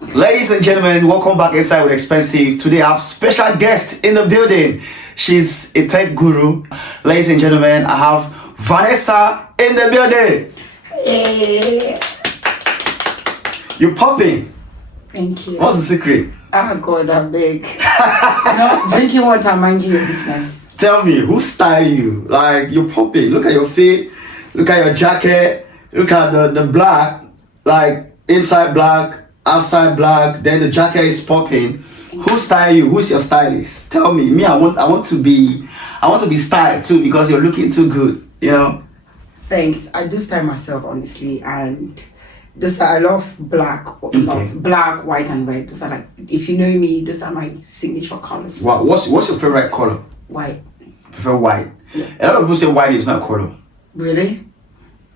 Ladies and gentlemen, welcome back inside with Xpensive. Today I have special guest in the building. She's a tech guru. Ladies and gentlemen, I have Vanessa in the building. Hey. You popping? Thank you. What's the secret? Oh God, that big. Drinking water, minding your business. Tell me, who style you? Like, you popping. Look at your feet. Look at your jacket. Look at the black. Like, inside black, outside black. Then the jacket is popping. Who style you? Who's your stylist? Tell me. Me, I want to be styled too because you're looking too good. You know. Thanks. I do style myself honestly, and those are, I love black, black, white, and red. Those are like, if you know me, those are my signature colors. Wow. What's your favorite color? White. Prefer white. Yeah. A lot of people say white is not a color. Really?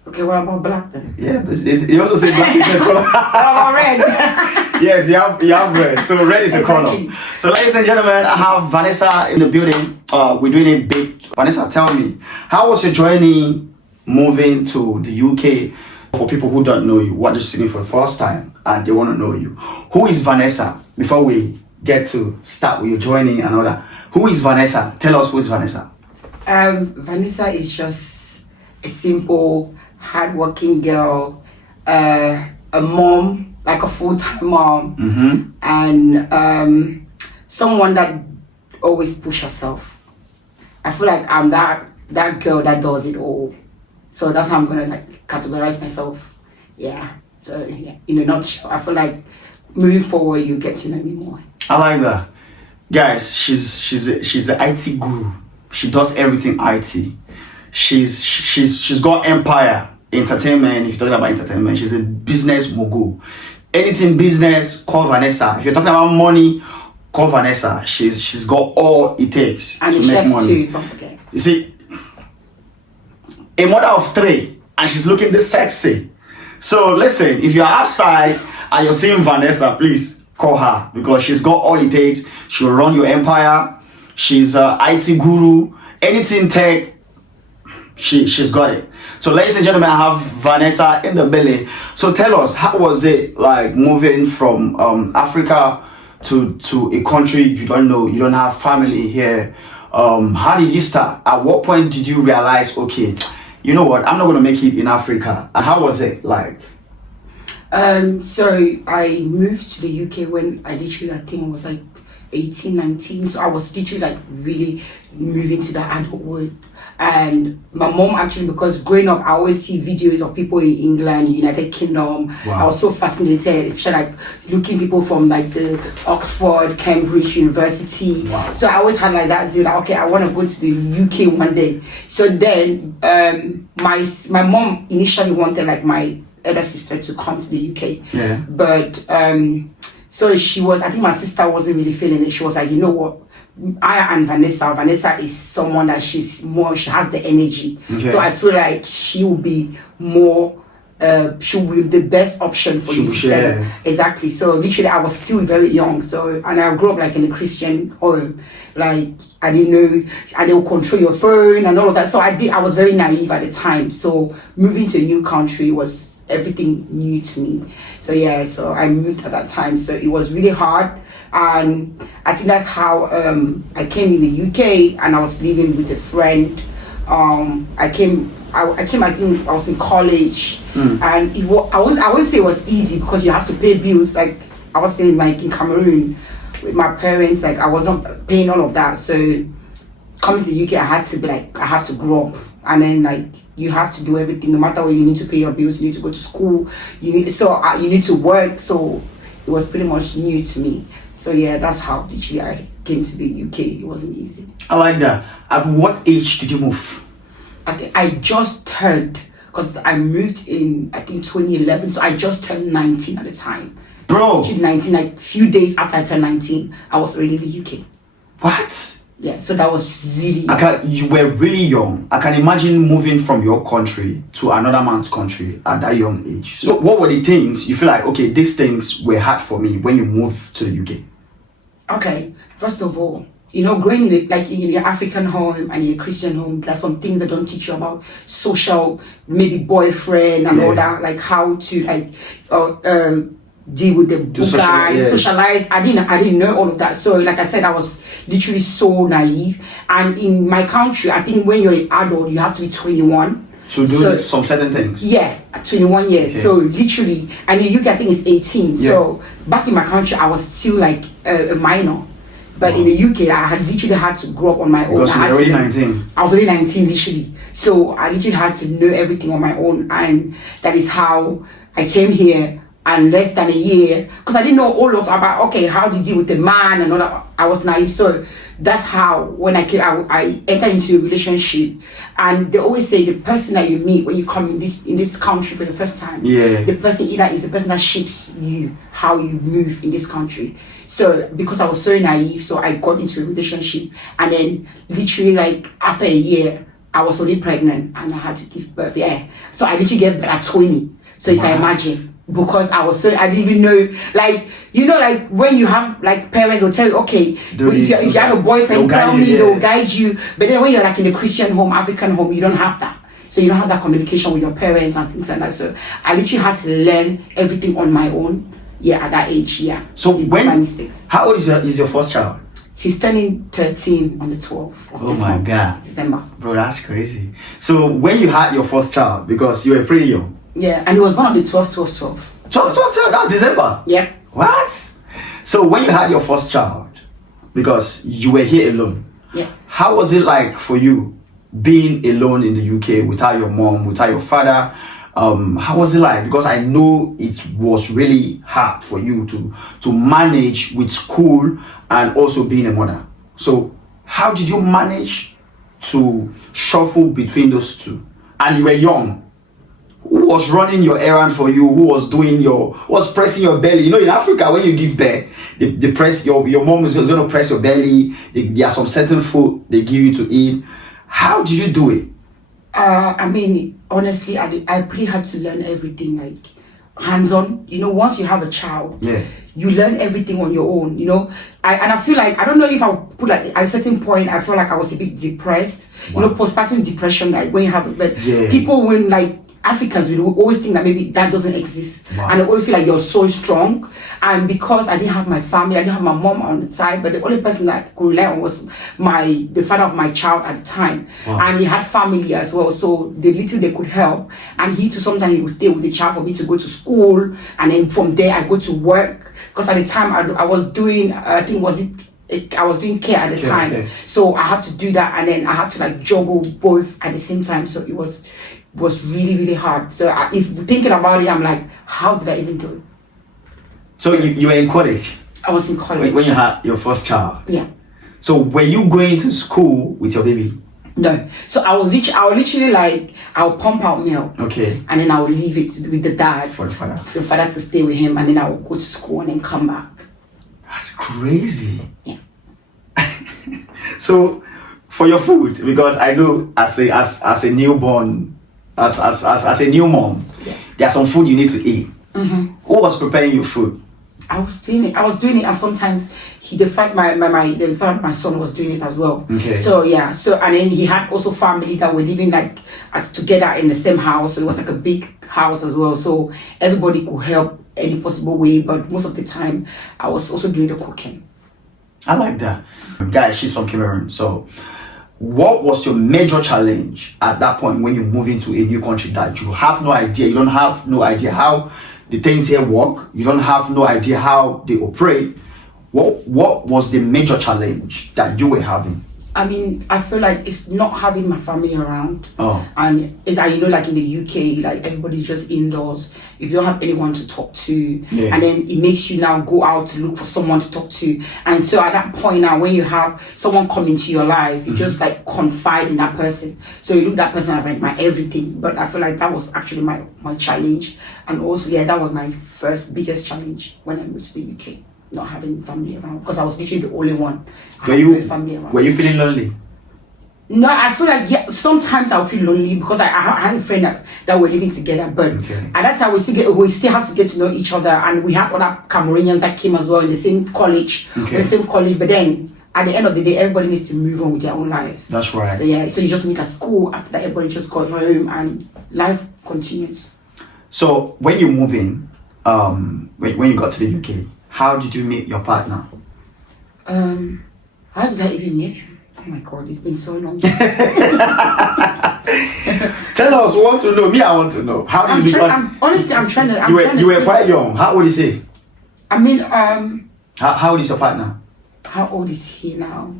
Okay, what about black then? Yeah, but you also say black is not a color. What about red? Yes, you have red. So red is a color. So ladies and gentlemen, I have Vanessa in the building. We're doing a big. Vanessa, tell me, how was your journey moving to the UK? For people who don't know you, what is sitting for the first time and they want to know you. Who is Vanessa? Before we get to start with your joining and all that. Who is Vanessa? Tell us who is Vanessa. Vanessa is just a simple, hardworking girl, a mom, like a full-time mom, and someone that always push herself. I feel like I'm that girl that does it all. So that's how I'm gonna like categorize myself. Yeah. So yeah, in a nutshell, I feel like moving forward, you get to know me more. I like that, guys. She's an IT guru. She does everything IT. She's got empire entertainment. If you're talking about entertainment, she's a business mogul. Anything business, call Vanessa. If you're talking about money, call Vanessa. She's got all it takes and to make money. Too, don't forget. You see, a mother of 3, and she's looking this sexy. So listen, if you're outside and you're seeing Vanessa, please call her because she's got all it takes. She'll run your empire. She's a IT guru. Anything tech, she's got it. So ladies and gentlemen, I have Vanessa in the belly. So tell us, how was it like moving from Africa to a country you don't know, you don't have family here? How did you start? At what point did you realize, okay, you know what, I'm not gonna make it in Africa? And how was it like? So I moved to the UK when I think was like 18, 19. So I was literally like really moving to the adulthood. And my mom actually, because growing up, I always see videos of people in England, United Kingdom. Wow. I was so fascinated, especially like looking people from like the Oxford, Cambridge University. Wow. So I always had like that zeal, like, okay, I want to go to the UK one day. So then my mom initially wanted like my elder sister to come to the UK. Yeah. But so she was, I think my sister wasn't really feeling it. She was like, you know what? I and Vanessa is someone that she has the energy. Okay. So I feel like she will be more, she will be the best option for you to share. Exactly. So literally I was still very young. So, and I grew up like in a Christian home. Like I didn't know, and they will control your phone and all of that. So I was very naive at the time. So moving to a new country was everything new to me. So yeah, so I moved at that time. So it was really hard. And I think that's how I came in the UK, and I was living with a friend. I think I was in college, and I wouldn't say it was easy because you have to pay bills. Like I was in Cameroon with my parents, like I wasn't paying all of that. So coming to the UK, I had to be like, I have to grow up, and then like you have to do everything, no matter what. You need to pay your bills, you need to go to school, you need to work. So it was pretty much new to me. So yeah, that's how literally I came to the UK. It wasn't easy. I like that. At what age did you move? I just turned, because I moved in, I think 2011. So I just turned 19 at the time. Bro. 19, like a few days after I turned 19, I was already in the UK. What? Yeah, so that was really... You were really young. I can imagine moving from your country to another man's country at that young age. So what were the things you feel like, okay, these things were hard for me when you moved to the UK? Okay, first of all, growing in your African home and in a Christian home, there's some things that don't teach you about social, maybe boyfriend and all that, like how to deal with the buga, socialize. I didn't know all of that. So like I said, I was literally so naive. And in my country, I think when you're an adult, you have to be 21 to do some certain things. Yeah, at 21 years. Okay. So literally, and in the UK I think it's 18. Yeah. So back in my country, I was still like a minor. But in the UK, I had literally had to grow up on my own. Because you were already 19. I was already 19, literally. So I literally had to know everything on my own. And that is how I came here. And less than a year, because I didn't know all of about, okay, how to deal with the man and all that. I was naive. So that's how, when I came, I entered into a relationship. And they always say the person that you meet when you come in this country for the first time, the person either is the person that shapes you, how you move in this country. So because I was so naive, so I got into a relationship, and then literally like after a year, I was already pregnant and I had to give birth. Yeah. So I literally gave birth at 20. So you can imagine. Because I didn't even know, like, you know, like when you have like parents will tell you, okay, if you have a boyfriend, tell me, they'll guide you. But then when you're like in a Christian home, African home, you don't have that. So you don't have that communication with your parents and things like that. So I literally had to learn everything on my own. Yeah, at that age, yeah. So how old is your first child? He's turning 13 on the 12th of this month, God. December. Bro, that's crazy. So when you had your first child, because you were pretty young. Yeah, and it was born on the 12th. That's December? Yep. What? So when you had your first child, because you were here alone, how was it like for you being alone in the UK without your mom, without your father? How was it like? Because I know it was really hard for you to manage with school and also being a mother. So how did you manage to shuffle between those two? And you were young. Who was running your errand for you? Who was pressing your belly? You know, in Africa, when you give birth, they press your mom is going to press your belly. There are some certain food they give you to eat. How did you do it? I mean, honestly, I pretty had to learn everything, like hands-on. You know, once you have a child, you learn everything on your own. You know, I feel like, I don't know if I put like at a certain point, I feel like I was a bit depressed. Wow. You know, postpartum depression, like when you have it, but people when like Africans, we always think that maybe that doesn't exist. Wow. And I always feel like you're so strong. And because I didn't have my family, I didn't have my mom on the side, but the only person that I could rely on was the father of my child at the time. Wow. And he had family as well, so the little they could help. And he too, sometimes he would stay with the child for me to go to school, and then from there I go to work. Because at the time I was doing, I was doing care at the time. Okay. So I have to do that, and then I have to like juggle both at the same time. So it was really, really hard. So if thinking about it, I'm like, how did I even do it? So you were in college? I was in college. When you had your first child? Yeah. So were you going to school with your baby? No. So I would literally like, I'll pump out milk. Okay. And then I would leave it with the dad. For the father. For the father to stay with him, and then I would go to school and then come back. That's crazy. Yeah. So for your food, because I know as a newborn, as a new mom, there's some food you need to eat. Mm-hmm. Who was preparing your food? I was doing it, and sometimes the father of my son was doing it as well. Okay. So yeah, and then he had also family that were living like together in the same house. So it was like a big house as well. So everybody could help any possible way, but most of the time I was also doing the cooking. I like that. Guys, she's from Cameroon. So what was your major challenge at that point when you move into a new country that you have no idea? You don't have no idea how the things here work. You don't have no idea how they operate. What was the major challenge that you were having? I mean, I feel like it's not having my family around. Oh. And it's, you know, like in the UK, like everybody's just indoors. If you don't have anyone to talk to, and then it makes you now go out to look for someone to talk to. And so at that point now, when you have someone come into your life, you just like confide in that person. So you look at that person as like my everything. But I feel like that was actually my challenge. And also, that was my first biggest challenge when I moved to the UK. Not having family around, because I was literally the only one. Were you feeling lonely? No, I feel like sometimes I'll feel lonely because I had a friend that were living together, but at that time we still have to get to know each other, and we had other Cameroonians that came as well in the same college, but then at the end of the day, everybody needs to move on with their own life. That's right. So so you just meet at school. After that, everybody just got home and life continues. So when you move in, when you got to the UK? How did you meet your partner? How did I even meet him? Oh my God, it's been so long. Tell us, we want to know. Me, I want to know. How did you? Honestly, I'm trying to. You were quite young. How old is he? I mean, How old is your partner? how old is he now?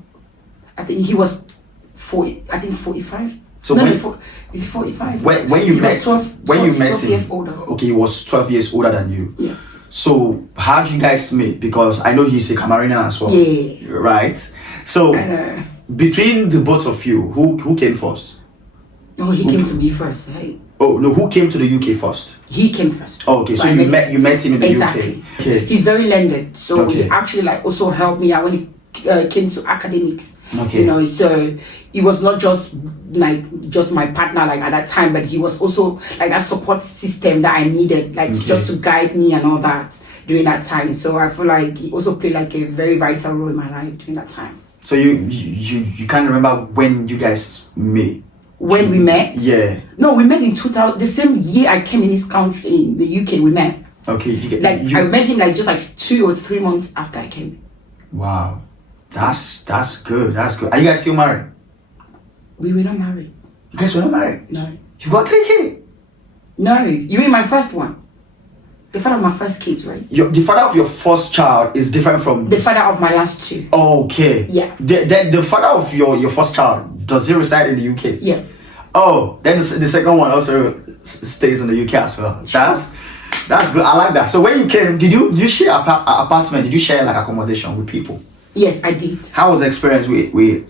I think he was 40. I think 45. So no, when, no, is he 45? when you He met was 12, when you 12 met him, years older. okay, he was 12 years older than you. Yeah. So how did you guys meet? Because I know he's a Cameroonian as well. Yeah. Right. So I know. between the both of you, who came first? No, he came to me first. Right? Oh no, who came to the UK first? He came first. Oh, okay, so I you met him in the exactly. UK. Okay. He's very learned, so Okay. he actually like also helped me out when it came to academics. Okay. You know, so he was not just my partner like at that time, but he was also like that support system that I needed, like just to guide me and all that during that time. So I feel like he also played like a very vital role in my life during that time. So you can't remember when you guys met? When we met? Yeah. No, we met in 2000. The same year I came in this country, in the UK, we met. Okay. I met him like just like 2 or 3 months after I came. Wow, that's good. That's good. Are you guys still married? We were not married. You guys were not married. No. You've got 3 kids. No, you mean my first one? The father of my first kids, right? The father of your first child is different from The father of my last 2. Okay. Yeah. The father of your first child, does he reside in the UK? Yeah. Oh, then the second one also stays in the UK as well. Sure. That's good. I like that. So when you came, did you share apartment? Did you share like accommodation with people? Yes, I did. How was the experience with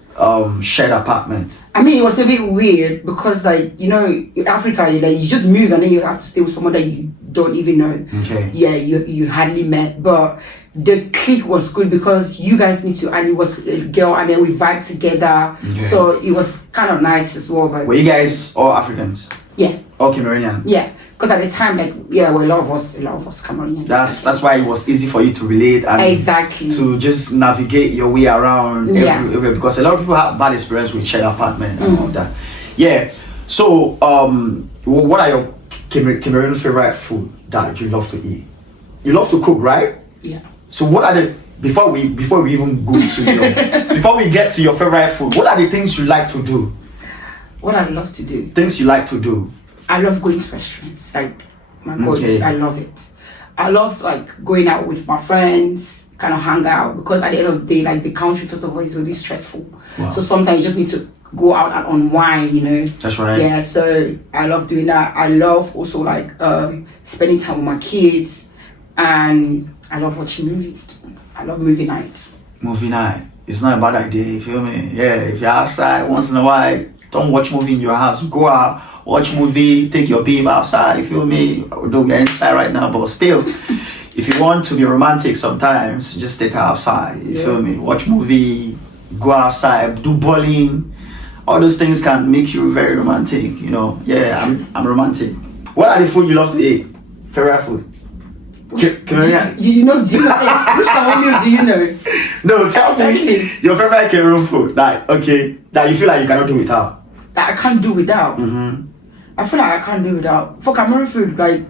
shared apartment? I mean, it was a bit weird because, like, you know, in Africa, like, you just move and then you have to stay with someone that you don't even know. Okay. Yeah, you hardly met, but the clique was good because you guys need to, and it was a girl, and then we vibed together. Okay. So it was kind of nice as well. But Were you guys all Africans? yeah. All Cameroonian? Yeah, because at the time, like, yeah, well, a lot of us Cameroonians. That's why it was easy for you to relate and exactly to just navigate your way around Yeah. everywhere, because a lot of people have bad experience with shared apartment and all that. Yeah. So what are your Cameroon favorite food that you love to eat? You love to cook, right? Yeah. So what are the before we even go to before we get to your favorite food, what are the things you like to do? What I love to do. Things you like to do. I love going to restaurants. Like, my God, Okay. I love it. I love like going out with my friends, kind of hang out, because at the end of the day, like the country first of all is really stressful. Wow. So sometimes you just need to go out and unwind, you know. That's right. Yeah, so I love doing that. I love also like spending time with my kids, and I love watching movies. I love movie nights. Movie night. It's not a bad idea, you feel me? Yeah, if you're outside once in a while, don't watch movie in your house. Go out, watch movie, take your babe outside, you feel me? Although we're inside right now, but still, if you want to be romantic sometimes, just take her outside, you feel me? Watch movie, go outside, do bowling. All those things can make you very romantic, you know? Yeah, I'm romantic. What are the food you love to eat? Favorite food? Cameroon? You know, which Cameroon meal do you know? No, tell me your favorite Cameroon food, like, okay, that you feel like you cannot do without. That I can't do without. I feel like I can't do without. For Cameroon food, like,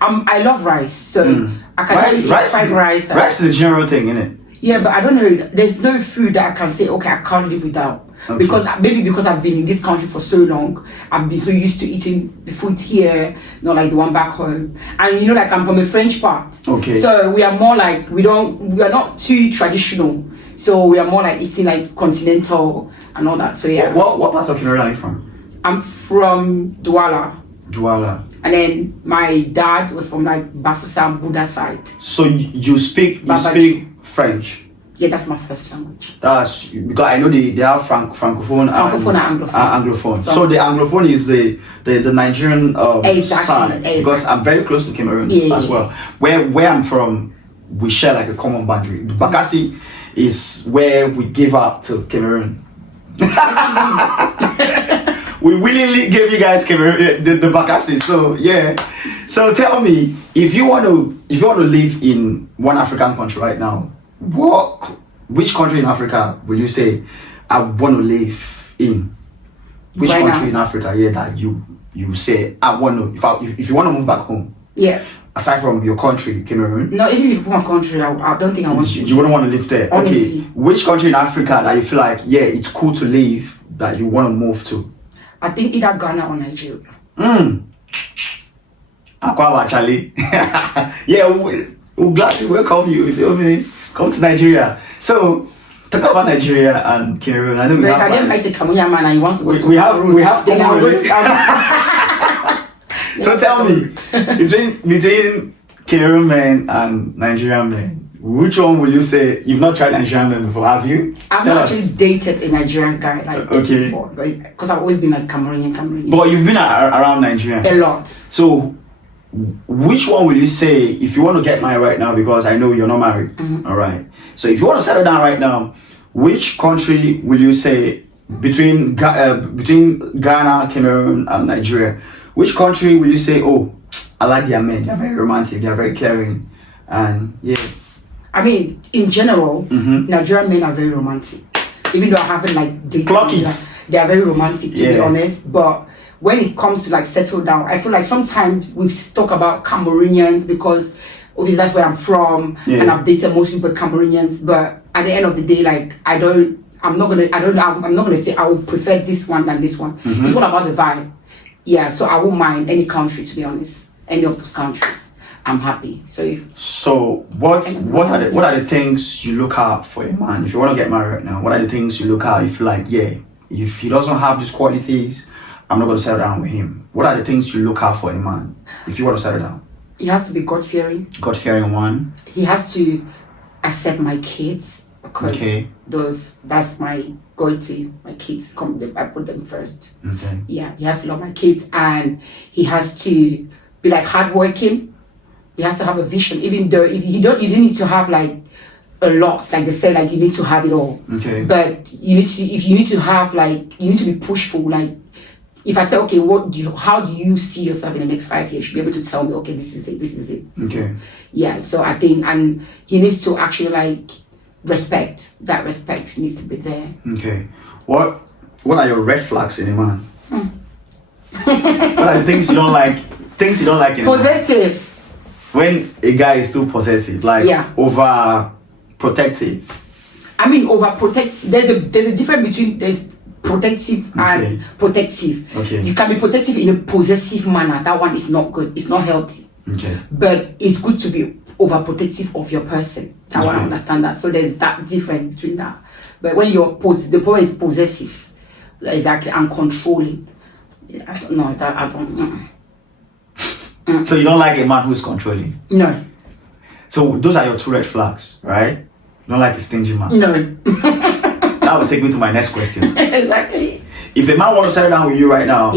I love rice, so I can eat fried rice. Rice is a general thing, isn't it? Yeah, but I don't know. There's no food that I can say, okay, I can't live without. Okay. Because maybe because I've been in this country for so long, I've been so used to eating the food here, not like the one back home. And you know, like I'm from a French part. Okay. So we are more like we are not too traditional. So we are more like eating like continental and all that. So yeah. What part of Cameroon are you from? I'm from Douala. Douala. And then my dad was from like Bafoussam, Buddha side. So you speak French? Yeah, that's my first language. That's because I know they have francophone and anglophone. So the anglophone is the Nigerian side, because I'm very close to Cameroon as well. Where I'm from, we share like a common boundary. The Bakassi is where we give up to Cameroon. We willingly gave you guys Cameroon, the Bakassi. So yeah. So tell me, if you want to live in one African country right now, which country in Africa will you say I want to live in? Which country in Africa, that you say I want to, if you want to move back home? Yeah. aside from your country, Cameroon? No, even if you put my country, I don't think I want to. You wouldn't want to live there. Honestly. Okay. Which country in Africa that you feel like, yeah, it's cool to live, that you want to move to? I think either Ghana or Nigeria. Akwa Charlie. Yeah, we'll gladly welcome you, if you feel me. Come to Nigeria. So, talk about Nigeria and Cameroon. I know Like, I didn't like to Cameroon man and he wants to go to we have Then I'll go to So tell me, between Cameroon men and Nigerian men, which one will you say? You've not tried Nigerian men before, have you? I've not actually dated a Nigerian guy like before, because I've always been like Cameroonian. But you've been around Nigeria a lot. So which one will you say, if you want to get married right now, because I know you're not married, all right? So if you want to settle down right now, which country will you say between Ghana, Cameroon, and Nigeria? Which country will you say, oh, I like their men, they're very romantic, they're very caring, and yeah. I mean, in general, Nigerian men are very romantic. Even though I haven't like dated, they are very romantic to be honest. But when it comes to like settle down, I feel like sometimes we talk about Cameroonians because obviously that's where I'm from, and I've dated mostly but Cameroonians. But at the end of the day, like I'm not gonna say I would prefer this one than this one. It's all about the vibe. Yeah, so I won't mind any country, to be honest. Any of those countries, I'm happy. So what are the things you look out for a man? If you want to get married right now, what are the things you look out if you're like, yeah, if he doesn't have these qualities, I'm not going to settle down with him? What are the things you look out for a man if you want to settle down? He has to be God-fearing. God-fearing one. He has to accept my kids, because that's my go-to. My kids I put them first. Okay. Yeah, he has to love my kids, and he has to be like hardworking. He has to have a vision, even though if you didn't need to have like a lot, like they say, like you need to have it all. Okay. But you need to be pushful. Like if I say, okay, how do you see yourself in the next 5 years? You should be able to tell me, okay, this is it. Okay. Yeah, so I think, and he needs to actually like respect. That respect needs to be there. Okay. What are your red flags in a man? What are the things you don't like? Things you don't like in a man? Possessive. When a guy is too possessive, like over protective. I mean, overprotective. There's a difference between protective and protective. Okay. You can be protective in a possessive manner. That one is not good. It's not healthy. Okay. But it's good to be overprotective of your person. That one I understand that. So there's that difference between that. But when the boy is possessive, exactly, and controlling, I don't know. That I don't. So you don't like a man who's controlling? No. So those are your two red flags, right? You don't like a stingy man? No. That will take me to my next question. Exactly. If a man wants to settle down with you right now,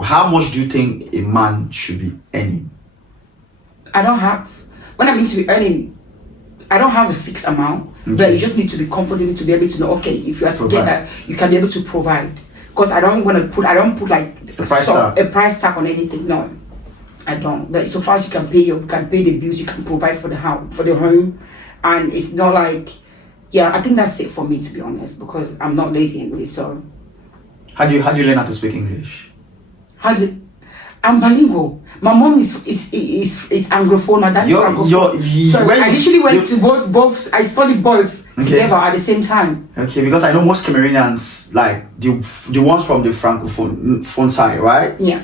how much do you think a man should be earning? When I mean to be earning, I don't have a fixed amount, but you just need to be comfortable to be able to know, okay, if you are together, you can be able to provide. Because I don't put like a price tag on anything. No, I don't. But so far as you can pay the bills, you can provide for the house, for the home, and it's not like, I think that's it for me, to be honest, because I'm not lazy anyway. So, how do you learn how to speak English? I'm bilingual. My mom is Anglophone. My dad is Francophone. So I literally went to both. I studied both together at the same time. Okay, because I know most Cameroonians, like the ones from the Francophone side, right? Yeah.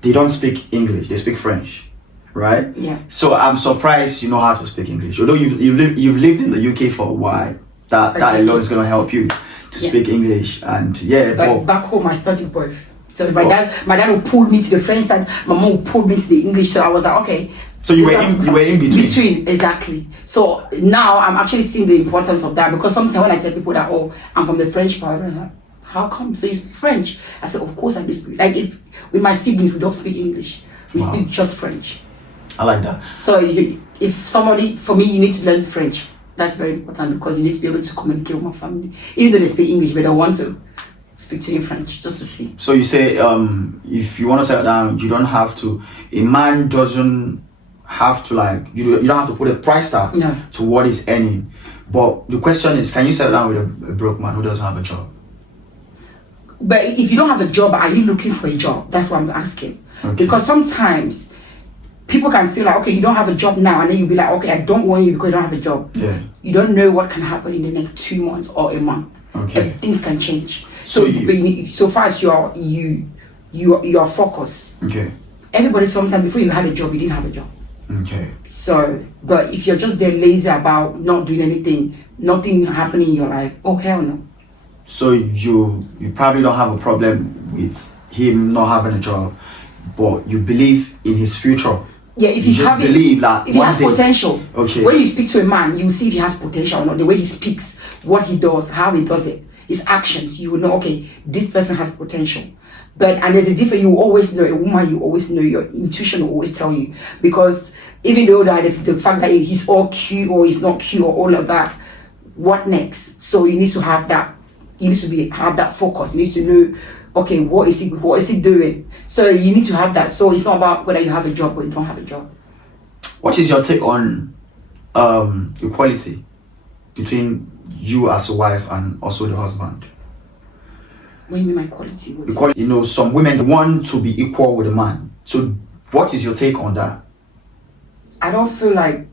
They don't speak English. They speak French, right? Yeah. So I'm surprised you know how to speak English. Although you've lived in the UK for a while, that alone is gonna help you to speak English. And but back home I studied both. So my dad would pull me to the French side, my mom would pull me to the English. So I was like, okay. So you were in between. Between, exactly. So now I'm actually seeing the importance of that, because sometimes when I tell people that, oh, I'm from the French part, I'm like, how come? So you speak French? I said, of course I do speak. Like if with my siblings we don't speak English, we speak just French. I like that. So if somebody, for me, you need to learn French. That's very important, because you need to be able to communicate with my family, even though they speak English, but I want to speak to you in French just to see. So you say if you want to settle down, you don't have to. A man doesn't have to, like, you don't have to put a price tag to what he's earning. But the question is, can you settle down with a broke man who doesn't have a job? But if you don't have a job, are you looking for a job? That's what I'm asking. Okay. Because sometimes people can feel like, okay, you don't have a job now, and then you'll be like, okay, I don't want you because you don't have a job. Yeah. You don't know what can happen in the next 2 months or a month. Okay. Things can change. So so far as you are focused. Okay. Everybody, sometimes before you had a job, you didn't have a job. Okay. So, but if you're just there lazy about not doing anything, nothing happening in your life, oh hell no. So you probably don't have a problem with him not having a job, but you believe in his future. Yeah, if you he's just believe that if he has potential. Okay. When you speak to a man, you see if he has potential or not. The way he speaks, what he does, how he does it, his actions, you will know, okay, this person has potential. And there's a difference. You always know a woman. You always know, your intuition will always tell you, because even though that the fact that he's all cute or he's not cute or all of that, what next? So you need to have that. You need to have that focus. You need to know, okay, what is he doing? So you need to have that. So it's not about whether you have a job or you don't have a job. What is your take on equality between you as a wife and also the husband? What do you mean by quality? Equality, some women want to be equal with a man. So what is your take on that? I don't feel like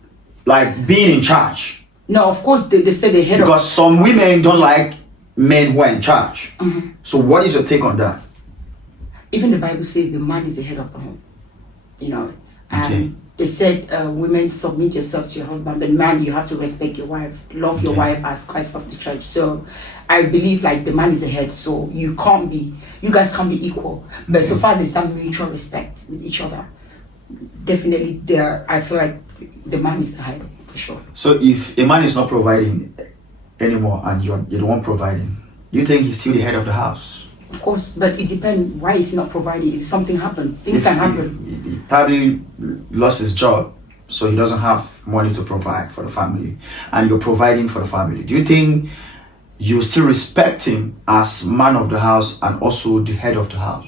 being in charge. No, of course they say the head because some women don't like men who are in charge. Mm-hmm. So what is your take on that? Even the Bible says the man is the head of the home. Okay. They said, women, submit yourself to your husband, but man, you have to respect your wife, love your wife as Christ of the church. So I believe the man is the head, so you guys can't be equal. But so far as there's that mutual respect with each other, definitely I feel like the man is the head, for sure. So if a man is not providing anymore and you're the one providing, do you think he's still the head of the house? Of course, but it depends. Why is he not providing? Is something happen? Things can happen. He probably lost his job, so he doesn't have money to provide for the family, and you're providing for the family. Do you think you still respect him as man of the house and also the head of the house?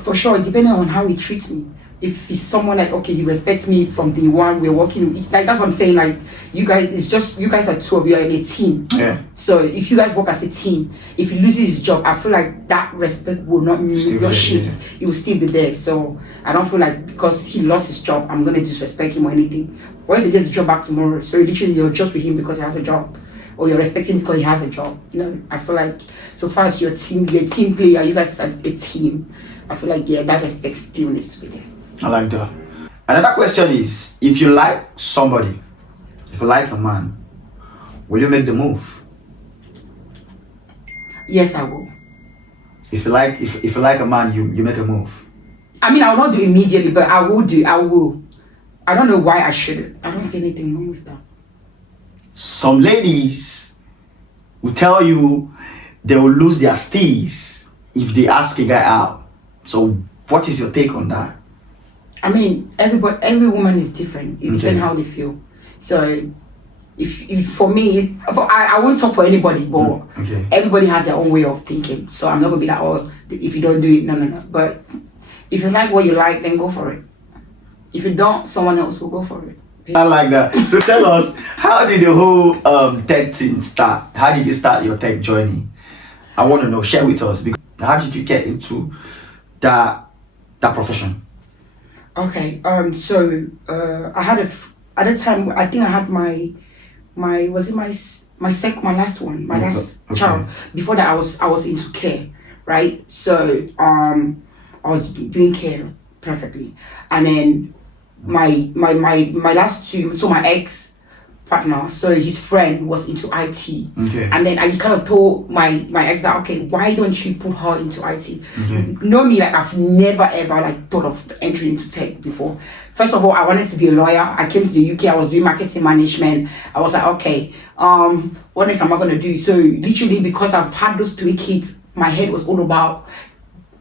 For sure, depending on how he treats me. If he's someone okay, he respects me from the one we're working with, that's what I'm saying. You guys are two of you are a team. Yeah. So if you guys work as a team, if he loses his job, I feel like that respect will not shift. It will still be there. So I don't feel like because he lost his job, I'm gonna disrespect him or anything. Or if he gets his job back tomorrow, so literally you're just with him because he has a job, or you're respecting him because he has a job. I feel like so far as you're a team player, you guys are a team. I feel like that respect still needs to be there. I like that. Another question is, if you like somebody, if you like a man, will you make the move? Yes, I will. If you like a man, you make a move. I will not do it immediately, but I will. I don't know why I shouldn't. I don't see anything wrong with that. Some ladies will tell you they will lose their steez if they ask a guy out. So what is your take on that? Every woman is different. It depends how they feel. So, if for me, I won't talk for anybody, but everybody has their own way of thinking. So I'm not gonna be like, oh, if you don't do it, no. But if you like what you like, then go for it. If you don't, someone else will go for it. I like that. So tell us, how did the whole tech thing start? How did you start your tech journey? I want to know. Share with us. How did you get into that profession? Okay, so I had at the time I think I had my last one, my last child. Before that I was into care, right? So I was doing care perfectly, and then my last two, so my ex partner, so his friend was into IT. Okay. And then I kind of told my ex that, okay, why don't you put her into IT? Okay. Know me, I've never ever thought of entering into tech before. First of all, I wanted to be a lawyer. I came to the UK, I was doing marketing management. I was like, okay, what next am I gonna do? So literally, because I've had those 3 kids, my head was all about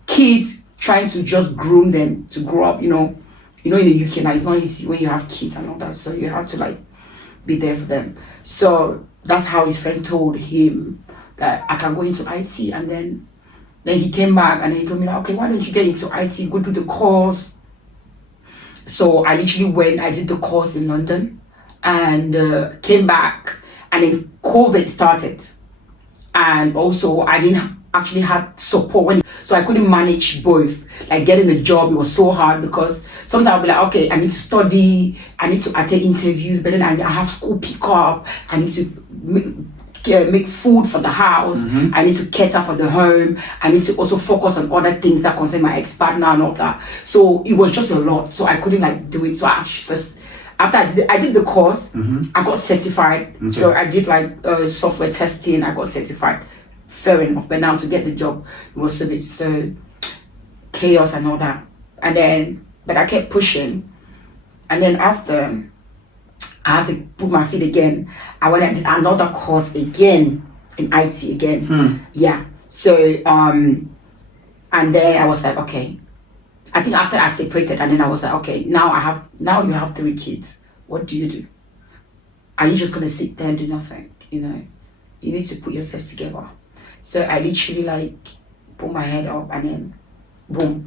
kids, trying to just groom them to grow up, in the UK now it's not easy when you have kids and all that, so you have to be there for them. So that's how his friend told him that I can go into IT, and then he came back and he told me okay, why don't you get into IT, go do the course. So I literally went, I did the course in London and came back, and then COVID started, and also I didn't actually had support so I couldn't manage both. Like getting a job, it was so hard because sometimes I'll be like, okay, I need to study, I need to attend interviews, but then I have school pickup, I need to make food for the house, I need to cater for the home, I need to also focus on other things that concern my ex-partner and all that. So it was just a lot, so I couldn't like do it. So I first, after I did the course, I got certified. So I did like software testing, I got certified. Fair enough, but now to get the job, it was a bit so chaos and all that. And then, but I kept pushing, and then after I had to put my feet again. I went and did another course again in IT again. Yeah. So and then I was like, okay. I think after I separated, and then I was like, okay, now you have 3 kids. What do you do? Are you just gonna sit there and do nothing? You know, you need to put yourself together. So I literally like put my head up, and then boom,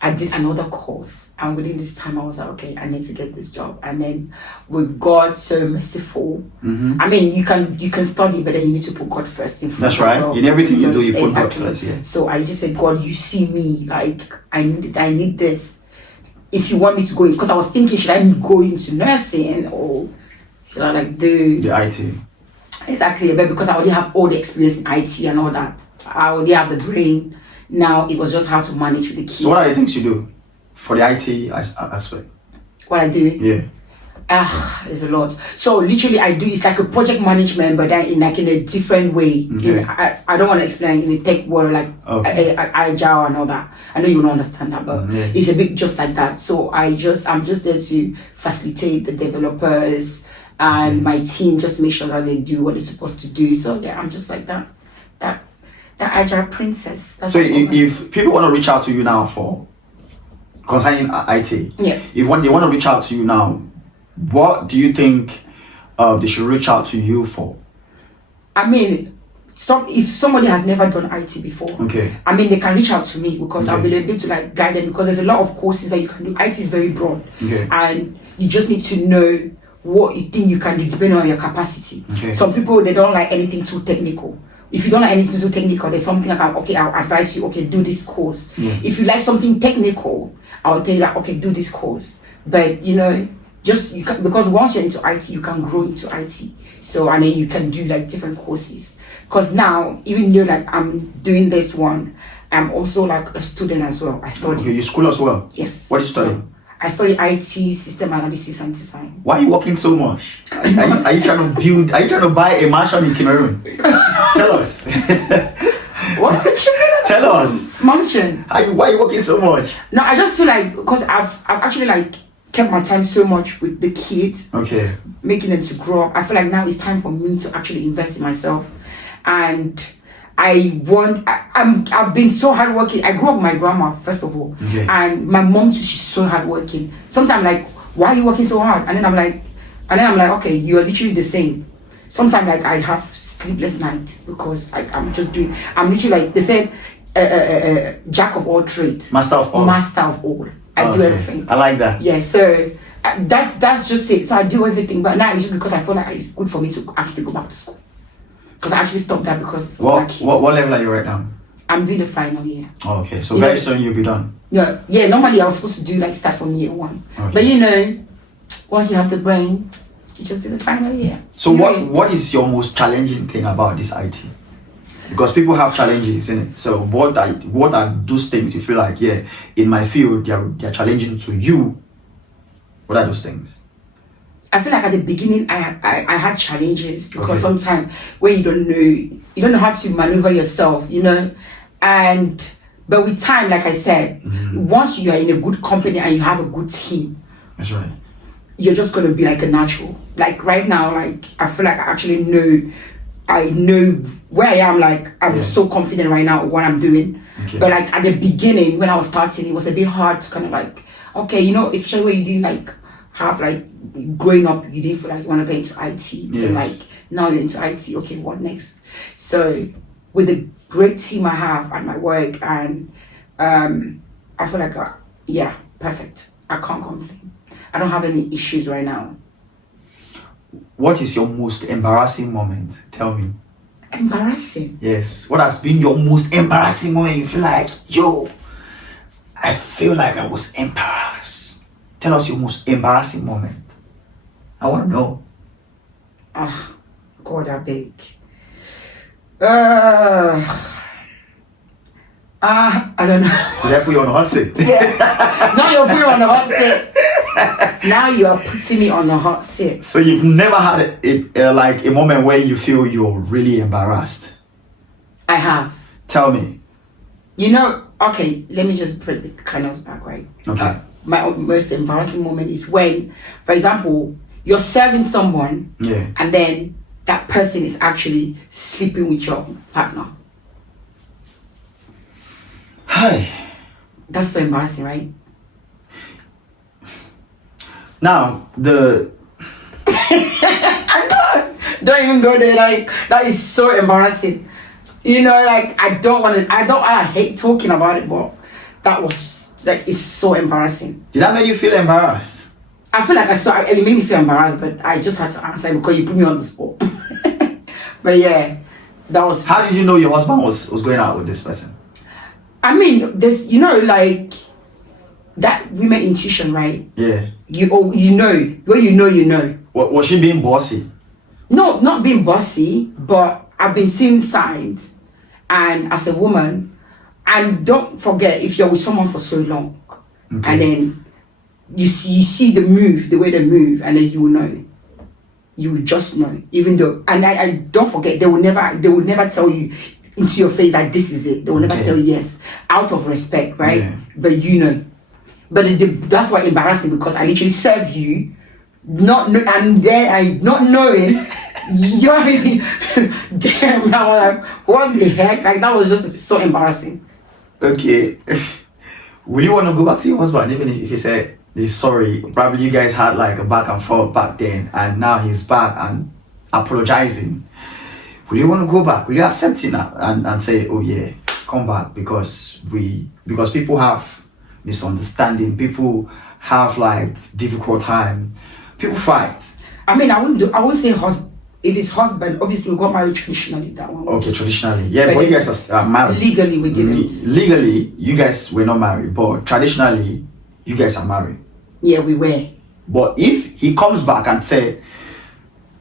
I did another course, and within this time I was like, okay, I need to get this job. And then with God so merciful, I mean, you can study, but then you need to put God first in front. That's right. In everything you do, you put God Exactly. first. Yeah. So I just said, God, you see me, like I need this. If you want me to go in, because I was thinking, should I go into nursing or should I like do the IT? Exactly, but because I already have all the experience in IT and all that, I already have the brain. Now it was just how to manage with the kids. So what are the things you do for the IT aspect? What I do? Yeah. There's a lot. So literally I do, it's like a project management, but then in a different way. Okay. I don't want to explain in the tech world, like agile and all that. I know you don't understand that, but it's a bit just like that. So I'm just there to facilitate the developers and my team, just make sure that they do what they're supposed to do. So yeah, I'm just like that agile princess. That's so if people want to reach out to you now for concerning IT, if they want to reach out to you now, what do you think they should reach out to you for? I mean, if somebody has never done IT before, I mean, they can reach out to me because I'll be able to like guide them, because there's a lot of courses that you can do. IT is very broad, and you just need to know what you think you can do depending on your capacity. Some people, they don't like anything too technical. If you don't like anything too technical, there's something I'll advise you, do this course. If you like something technical, I'll tell you that, do this course. But you know, because once you're into IT, you can grow into IT. So, and then you can do like different courses. Because now, even though like I'm doing this one, I'm also like a student as well. I study. Okay, you school as well? Yes. What are you studying? So, I study IT, system analysis and design. Why are you working so much? Are you trying to build? Are you trying to buy a mansion in Cameroon? Tell us. What? Tell us. Mansion. Why are you working so much? No, I just feel like, because I've actually like kept my time so much with the kids, making them to grow up. I feel like now it's time for me to actually invest in myself, and I've been so hardworking. I grew up with my grandma first of all, and my mom too. She's so hardworking. Sometimes I'm like, why are you working so hard? And then I'm like, okay, you're literally the same. Sometimes like I have sleepless nights because like I'm literally like they said, jack of all trades, master of all. I do everything. I like that. Yeah, so that's just it. So I do everything, but now it's just because I feel like it's good for me to actually go back to school. Because I actually stopped that because of my kids. What level are you right now? I'm doing the final year. Oh, okay, so very soon you'll be done. Yeah, normally I was supposed to do like start from year 1. But you know, once you have the brain, you just do the final year. So what is your most challenging thing about this IT? Because people have challenges in it. So what are those things you feel like, in my field they're challenging to you? What are those things? I feel like at the beginning I had challenges because sometimes when you don't know how to maneuver yourself, you know, but with time, like I said, once you are in a good company and you have a good team, that's right, you're just gonna be like a natural. Like right now, like I feel like I know where I am. Like I'm so confident right now of what I'm doing. But like at the beginning when I was starting, it was a bit hard to kind of like, you know, especially when you didn't like have like growing up, you didn't feel like you want to go into IT. But like now you're into IT, okay, what next? So with the great team I have at my work, and I feel like perfect. I can't complain. I don't have any issues right now. What is your most embarrassing moment? Tell me. Embarrassing. Yes. What has been your most embarrassing moment? You feel like, yo, I feel like I was embarrassed. Tell us your most embarrassing moment. I want to know. God, I beg. I don't know. Did I put you on the hot seat? Yeah. Now you're putting me on the hot seat. Now you are putting me on the hot seat. So you've never had like a moment where you feel you're really embarrassed? I have. Tell me. You know, okay, let me just put the canals back, right? Okay. My most embarrassing moment is when, for example, you're serving someone, Yeah. and then that person is actually sleeping with your partner. Hi. That's so embarrassing, right? Now, I know. Don't even go there. Like, that is so embarrassing. You know, like, I hate talking about it, but that is so embarrassing. did that make you feel embarrassed? I feel like it made me feel embarrassed, but I just had to answer because you put me on the spot. But yeah, that was. How did you know your husband was going out with this person? I mean, this, you know, like that women intuition, right? Yeah. You know, when you know. Was she being bossy? No, not being bossy, but I've been seeing signs, and as a woman, and don't forget, if you're with someone for so long, Okay. and then you see the way they move, and then you will know. You will just know, even though, and I don't forget, they will never tell you into your face that this is it. They will never tell you yes, out of respect, right? Yeah. But you know, but that's why embarrassing, because I literally serve you, and then I not knowing. You're damn. I was like, what the heck? Like, that was just so embarrassing. Okay. Will you want to go back to your husband, even if he said he's sorry? Probably you guys had like a back and forth back then, and now he's back and apologizing. Will you want to go back? Will you accept it now and say, oh yeah, come back, because people have misunderstanding, people have like difficult time, people fight. I mean, I wouldn't say husband. If it's husband, obviously we got married traditionally, that one. Okay, traditionally. Yeah, but you guys are married. Legally, we didn't. Legally, you guys were not married, but traditionally, you guys are married. Yeah, we were. But if he comes back and say,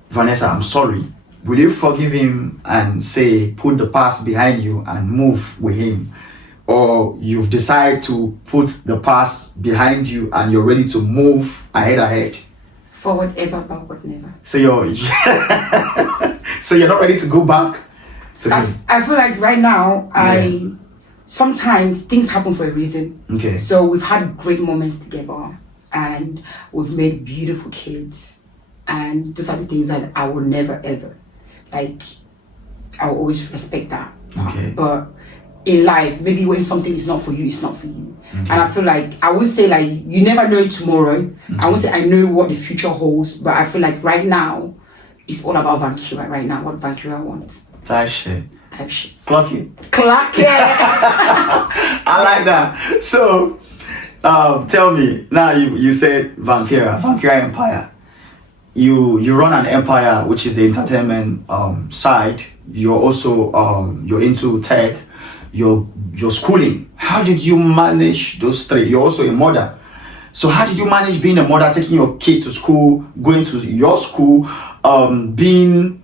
Vanessa, I'm sorry, will you forgive him and say, put the past behind you and move with him? Or you've decided to put the past behind you and you're ready to move ahead? Forward ever, backward never. So you're so you're not ready to go back to him? I feel like right now, sometimes things happen for a reason. Okay. So we've had great moments together, and we've made beautiful kids, and those are the things that I will never ever, like, I will always respect that. Okay. But in life, maybe when something is not for you, it's not for you. Okay. And I feel like, I would say, like, you never know tomorrow. Okay. I would say I know what the future holds, but I feel like right now, it's all about Vancouver right now, what Vancouver wants. Type shit. Clock it. Clock it! I like that. So, tell me, now you said Vancouver Empire. You run an empire, which is the entertainment side. You're also you're into tech. You're schooling. How did you manage those three? You're also a mother. So how did you manage being a mother, taking your kid to school, going to your school, being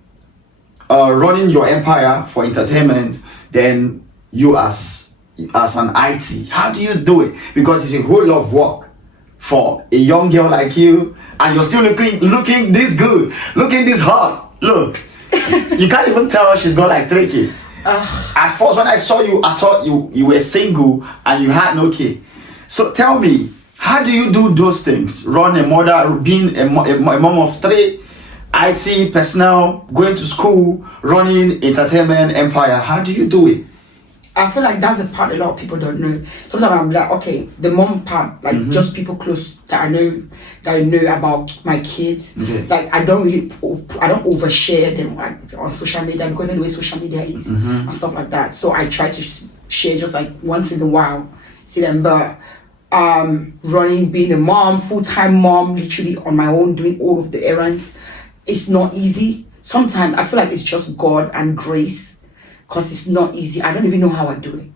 running your empire for entertainment, then you as an IT? How do you do it? Because it's a whole lot of work for a young girl like you, and you're still looking this good, looking this hot. Look, you can't even tell she's got like 3 kids. At first, when I saw you, I thought you were single and you had no kid. So tell me, how do you do those things? Run a mother, being a mom of 3, IT personnel, going to school, running entertainment empire. How do you do it? I feel like that's the part a lot of people don't know. Sometimes I'm like, okay, the mom part, like just people close that I know about my kids. Okay. Like I don't overshare them like on social media, because I know the way social media is and stuff like that. So I try to share just like once in a while, see them. But running, being a mom, full-time mom, literally on my own, doing all of the errands, it's not easy. sometimes I feel like it's just God and grace, because it's not easy. I don't even know how I do it.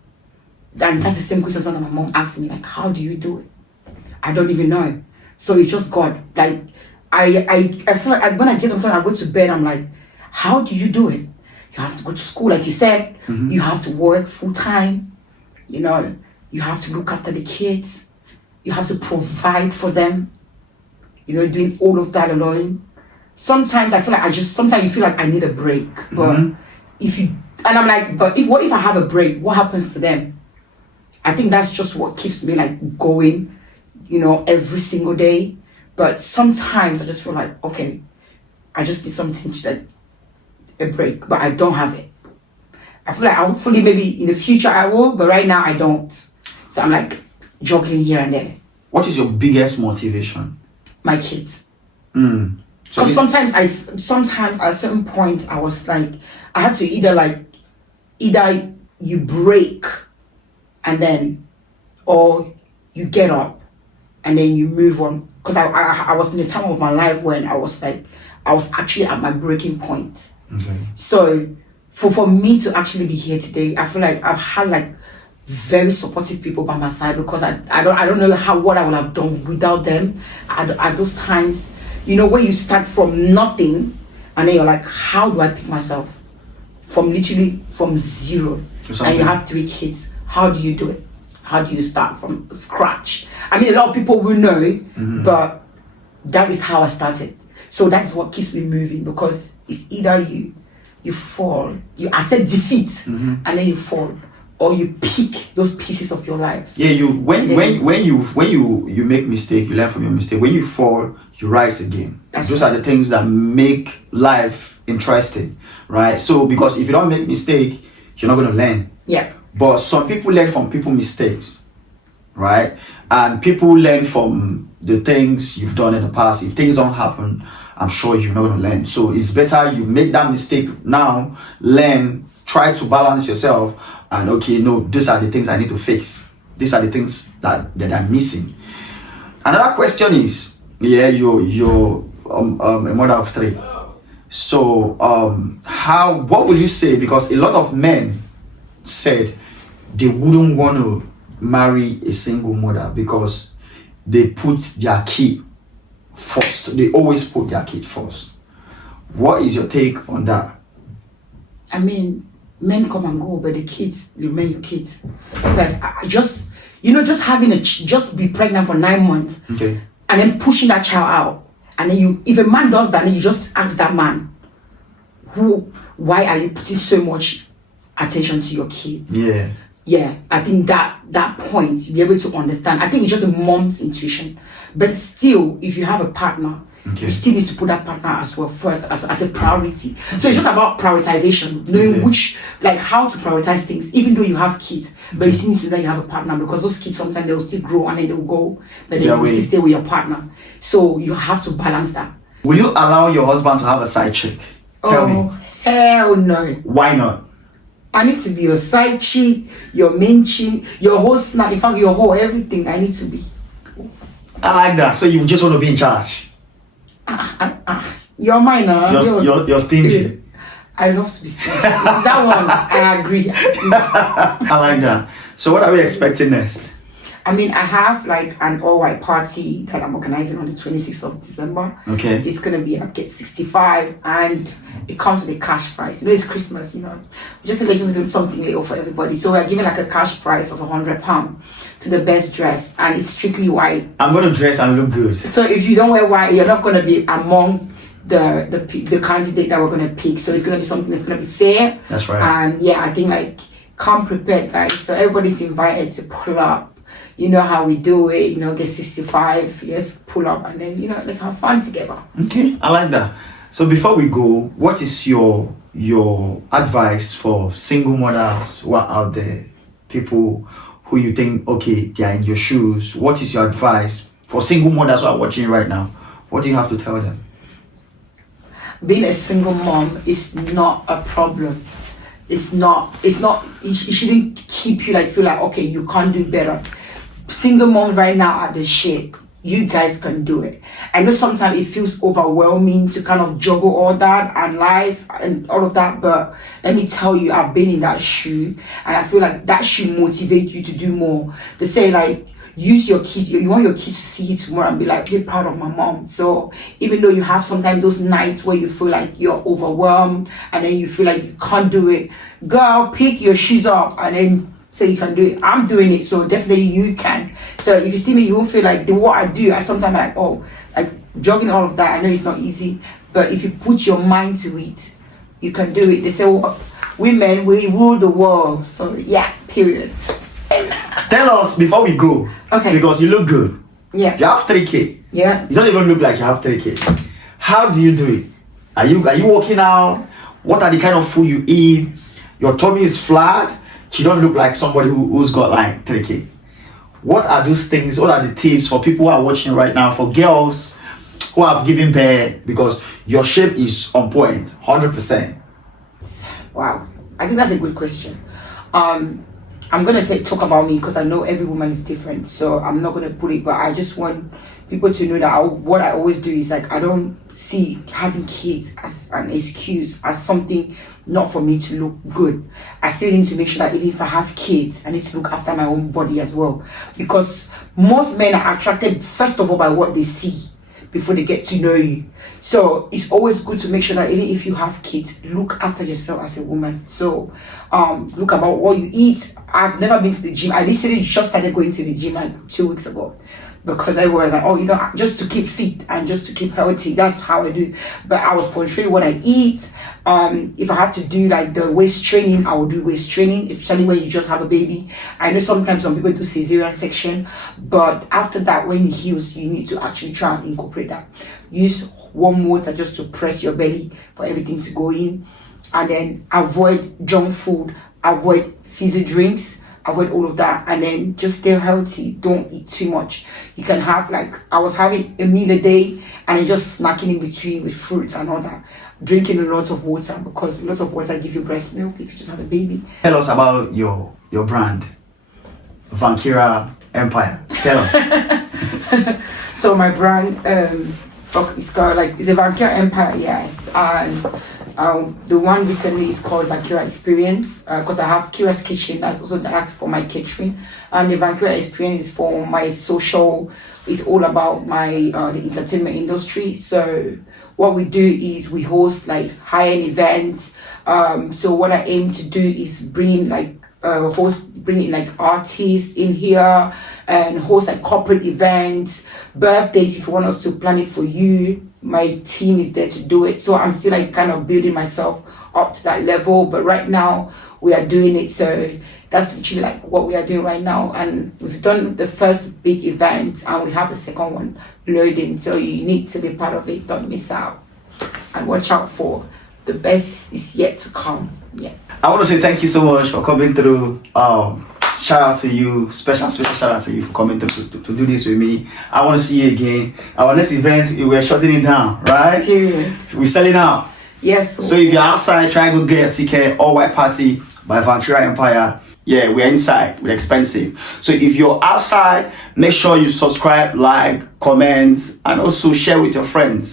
And that's the same question that my mom asked me, like, how do you do it? I don't even know. So it's just God. Like, I feel like when I get something, I go to bed, I'm like, how do you do it? You have to go to school, like you said. You have to work full time. You know, you have to look after the kids. You have to provide for them. You know, doing all of that alone. Sometimes I feel like sometimes you feel like I need a break. But I'm like, but what if I have a break? What happens to them? I think that's just what keeps me like going, you know, every single day. But sometimes I just feel like, okay, I just need something to like a break, but I don't have it. I feel like hopefully maybe in the future I will, but right now I don't. So I'm like juggling here and there. What is your biggest motivation? My kids. So Because sometimes at a certain point I was like, I had to either you break and then, or you get up and then you move on. Because I was in the time of my life when I was actually at my breaking point. Okay. So for me to actually be here today, I feel like I've had like very supportive people by my side, because I don't know what I would have done without them at those times. You know, when you start from nothing and then you're like, how do I pick myself from zero? And you have 3 kids. How do you do it? How do you start from scratch? I mean, a lot of people will know, but that is how I started. So that's what keeps me moving, because it's either you fall, you accept defeat, and then you fall, or you pick those pieces of your life. Yeah, when you make mistake, you learn from your mistake. When you fall, you rise again. Those are the things that make life interesting, right? So because if you don't make mistake, you're not going to learn. Yeah. But some people learn from people's mistakes, right? And people learn from the things you've done in the past. If things don't happen, I'm sure you're not going to learn. So it's better you make that mistake now, learn, try to balance yourself, and okay, no, these are the things I need to fix. These are the things that I'm missing. Another question is, yeah, you're a mother of 3. So what will you say? Because a lot of men said they wouldn't want to marry a single mother because they put their kid first. They always put their kid first. What is your take on that? I mean, men come and go, but the kids remain your kids. But just be pregnant for 9 months, okay, and then pushing that child out, and then if a man does that, then you just ask that man, why are you putting so much attention to your kids? Yeah, I think that point you'll be able to understand. I think it's just a mom's intuition, but still, if you have a partner, you still need to put that partner as well first as a priority. So it's just about prioritization, knowing how to prioritize things, even though you have kids, but you still need to know you have a partner, because those kids sometimes they will still grow and then they will go, but then you will still stay with your partner. So you have to balance that. Will you allow your husband to have a side chick? Tell me. Hell no. Why not? I need to be your side chick, your main chick, your whole snack, in fact, your whole everything. I need to be. I like that. So you just want to be in charge? You're mine, You're stingy. I love to be stingy. That one, I agree. I like that. So what are we expecting next? I mean, I have like an all-white party that I'm organizing on the 26th of December. Okay. It's going to be at Get 65, and it comes with a cash prize. You know, it's Christmas, you know. Just do something little for everybody. So we're giving like a cash prize of £100 to the best dressed, and it's strictly white. I'm going to dress and look good. So if you don't wear white, you're not going to be among the candidate that we're going to pick. So it's going to be something that's going to be fair. That's right. And yeah, I think like come prepared, guys. So everybody's invited to pull up. You know how we do it, Get 65, yes, pull up, and then, let's have fun together. Okay, I like that. So before we go, what is your advice for single mothers who are out there, people who you think, okay, they are in your shoes? What is your advice for single mothers who are watching right now? What do you have to tell them? Being a single mom is not a problem. It shouldn't keep you feel like, okay, you can't do better. Single moms right now are the shit. you guys can do it. I know sometimes it feels overwhelming to kind of juggle all that and life and all of that, but let me tell you, I've been in that shoe, and I feel like that should motivate you to do more. They say like, use your kids, you want your kids to see you tomorrow and be like, be proud of my mom. So even though you have sometimes those nights where you feel like you're overwhelmed and then you feel like you can't do it, girl, pick your shoes up and then say you can do it. I'm doing it, so definitely you can. So if you see me, you won't feel like what I do. I sometimes like, oh, like jogging, all of that, I know it's not easy, but if you put your mind to it, you can do it. They say, well, women, we rule the world. So yeah, period. Tell us before we go. Okay. Because you look good. Yeah. You have 3K. Yeah. You don't even look like you have 3K. How do you do it? Are you working out? What are the kind of food you eat? Your tummy is flat. You don't look like somebody who's got like 3K. What are those things? What are the tips for people who are watching right now, for girls who have given birth? Because your shape is on point, 100%. Wow. I think that's a good question. I'm gonna talk about me because I know every woman is different, so I'm not gonna put it, but I just want people to know that what I always do is like, I don't see having kids as an excuse, as something not for me to look good. I still need to make sure that even if I have kids, I need to look after my own body as well, because most men are attracted first of all by what they see before they get to know you. So it's always good to make sure that even if you have kids, look after yourself as a woman. So look about what you eat. I've never been to the gym. I literally just started going to the gym like 2 weeks ago, because I was like, oh, you know, just to keep fit and just to keep healthy. That's how I do. But I was controlling what I eat. If I have to do like the waist training, I will do waist training, especially when you just have a baby. I know sometimes some people do cesarean section, but after that, when it heals, you need to actually try and incorporate that. Use warm water just to press your belly for everything to go in, and then avoid junk food, avoid fizzy drinks, avoid all of that, and then just stay healthy. Don't eat too much. You can have like, I was having a meal a day and then just snacking in between with fruits and all that. Drinking a lot of water, because a lot of water give you breast milk if you just have a baby. Tell us about your brand, Vankira Empire. Tell us. So my brand, it's called it's a Vankira Empire, yes. And the one recently is called Vankira Experience, because I have Kira's Kitchen, that's also asked for my catering, and the Vankira Experience is for my social. It's all about my the entertainment industry. So what we do is we host like high-end events. So what I aim to do is bring in like artists in here and host like corporate events, birthdays. If you want us to plan it for you, my team is there to do it. So I'm still like kind of building myself up to that level, but right now we are doing it. So that's literally like what we are doing right now, and we've done the first big event and we have the second one loading. So you need to be part of it. Don't miss out and watch out for the best is yet to come. Yeah. I want to say thank you so much for coming through. Shout out to you, special shout out to you for coming through to do this with me. I want to see you again. Our next event, we're shutting it down, right? Period. We're selling out. Yes. So if you're outside, try to get a ticket. All White Party by Vankira Empire. Yeah, we're inside with Xpensive. So if you're outside, make sure you subscribe, like, comment, and also share with your friends.